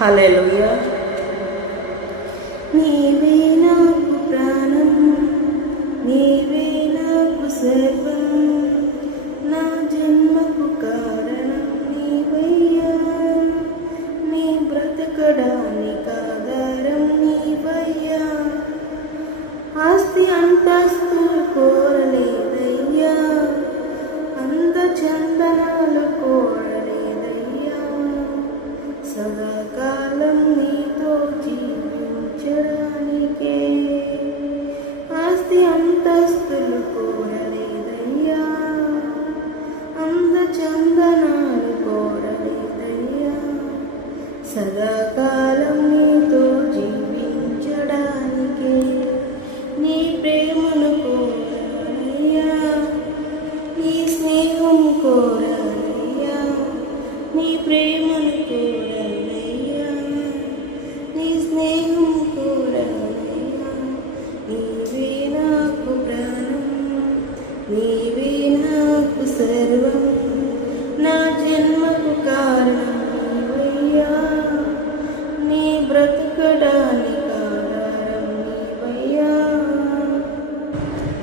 హల్లెలూయా. నీవే నాకు ప్రాణం, నీవే నాకు సర్వం, నా జన్మకు కారణం నీవయ్యా, నీ బ్రతకడానికి ఆధారం నీవయ్యా. ఆస్తి అంతస్తులు కోరలేదయ్యా, అంద చందనాలు కోరలేదయ్యా, సదాకాలం నీతో జీవించడానికే. ఆస్తి అంతస్తులు కోరలేదయ్యా, అంద చందనాలు కోరలేదయ్యా, సదాకాలం నీతో జీవించడానికే. నీ ప్రేమను కోరానయ్యా, నీ స్నేహం కోరానయ్యా, నీ ప్రేమను కోరానయ్యా, నీ స్నేహం కోరానయ్యా. నీవే నాకు ప్రాణం, నీవే నాకు సర్వం, నా జన్మకు కారణం నీవయ్యా, నీ బ్రతకడానికి ఆధారం నీవయ్యా.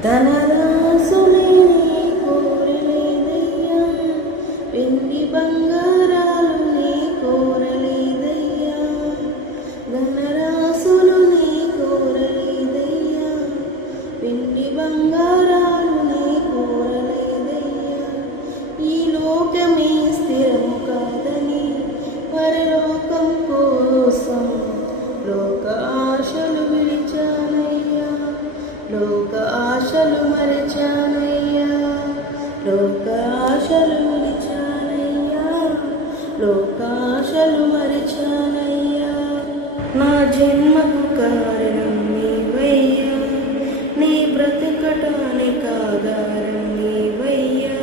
ధనరాశులే నీ కోరలేదయ్యా, వెండి బంగారాలు నీ కోరలేదయ్యా, ధనరాశులు నీ కోరలేదయ్యా, వెండి బంగారాలు నీ కోరలేదయ్యా. ఈ లోకమే స్థిరము కాదని పరలోకం కోసం లోక ఆశలు విడిచానయ్యా, లోక ఆశలు మరచానయ్యా, లోక ఆశలు విడిచానయ్యా, లోక ఆశలు మరచానయ్యా. నా జన్మకు కారణం నీవయ్యా, నీ బ్రతకటానికి ఆధారం నీవయ్యా.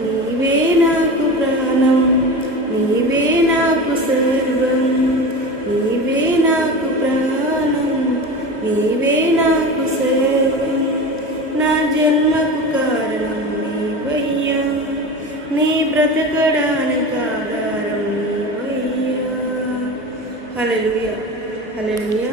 నీవే నాకు ప్రాణం, నీవే నాకు సర్వం, నీవే నాకు ప్రాణం, నీవే నాకు సర్వం, నా జన్మకు కారణం నీవయ్యా, నీ బ్రతకడానికి ఆధారం నీవయ్యా. హల్లెలూయా, హల్లెలూయా.